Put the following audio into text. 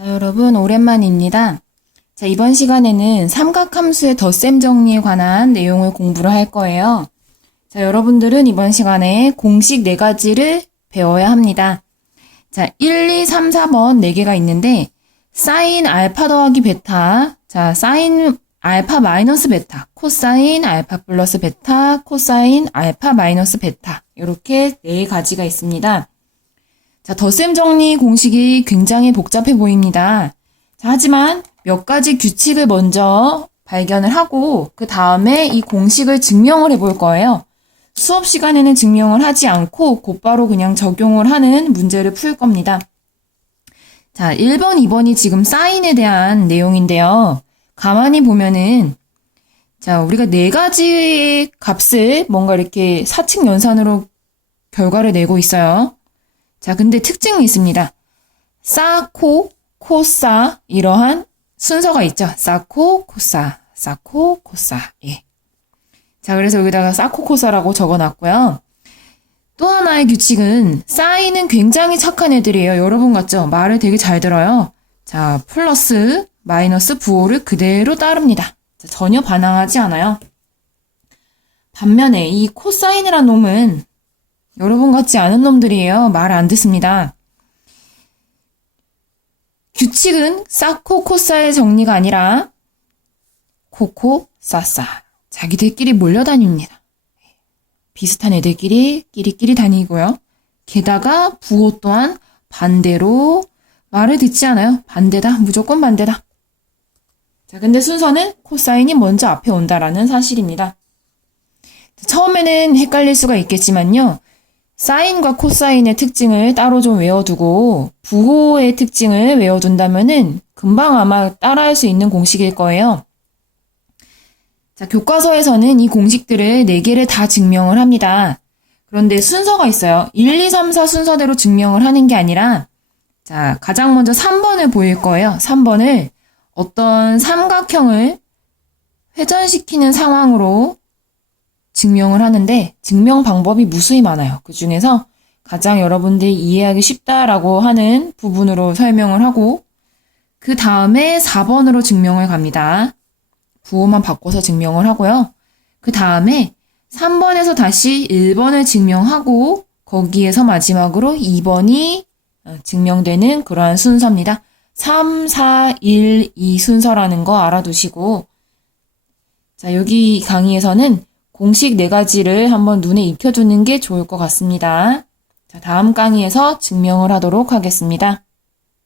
자, 여러분, 오랜만입니다. 자, 이번 시간에는 삼각함수의 덧셈 정리에 관한 내용을 공부를 할 거예요. 자, 여러분들은 이번 시간에 공식 네가지를 배워야 합니다. 자, 1, 2, 3, 4번 4개가 있는데, 사인 알파 더하기 베타, 자, 사인 알파 마이너스 베타, 코사인 알파 플러스 베타, 코사인 알파 마이너스 베타, 이렇게 네 가지가 있습니다. 자, 덧셈 정리 공식이 굉장히 복잡해 보입니다. 자, 하지만 몇 가지 규칙을 먼저 발견을 하고 그 다음에 이 공식을 증명을 해볼 거예요. 수업 시간에는 증명을 하지 않고 곧바로 그냥 적용을 하는 문제를 풀 겁니다. 자, 1번, 2번이 지금 사인에 대한 내용인데요. 가만히 보면은 자, 우리가 네 가지의 값을 뭔가 이렇게 사칙 연산으로 결과를 내고 있어요. 자, 근데 특징이 있습니다. 싸코, 코싸 이러한 순서가 있죠. 싸코, 코싸, 싸코, 코싸. 예. 자, 그래서 여기다가 싸코, 코싸라고 적어놨고요. 또 하나의 규칙은 싸이는 굉장히 착한 애들이에요. 여러분 같죠? 말을 되게 잘 들어요. 자, 플러스, 마이너스 부호를 그대로 따릅니다. 자, 전혀 반항하지 않아요. 반면에 이 코사인이란 놈은 여러분 같지 않은 놈들이에요. 말 안 듣습니다. 규칙은 싸코 코싸의 정리가 아니라 코코 싸싸 자기들끼리 몰려다닙니다. 비슷한 애들끼리 끼리끼리 다니고요. 게다가 부호 또한 반대로 말을 듣지 않아요. 반대다. 무조건 반대다. 자, 근데 순서는 코사인이 먼저 앞에 온다라는 사실입니다. 처음에는 헷갈릴 수가 있겠지만요. 사인과 코사인의 특징을 따로 좀 외워두고 부호의 특징을 외워둔다면은 금방 아마 따라할 수 있는 공식일 거예요. 자, 교과서에서는 이 공식들을 4개를 다 증명을 합니다. 그런데 순서가 있어요. 1, 2, 3, 4 순서대로 증명을 하는 게 아니라 자, 가장 먼저 3번을 보일 거예요. 3번을 어떤 삼각형을 회전시키는 상황으로 증명을 하는데 증명 방법이 무수히 많아요. 그 중에서 가장 여러분들이 이해하기 쉽다라고 하는 부분으로 설명을 하고 그 다음에 4번으로 증명을 갑니다. 부호만 바꿔서 증명을 하고요. 그 다음에 3번에서 다시 1번을 증명하고 거기에서 마지막으로 2번이 어, 증명되는 그러한 순서입니다. 3, 4, 1, 2 순서라는 거 알아두시고 자, 여기 강의에서는 공식 네 가지를 한번 눈에 익혀두는 게 좋을 것 같습니다. 자, 다음 강의에서 증명을 하도록 하겠습니다.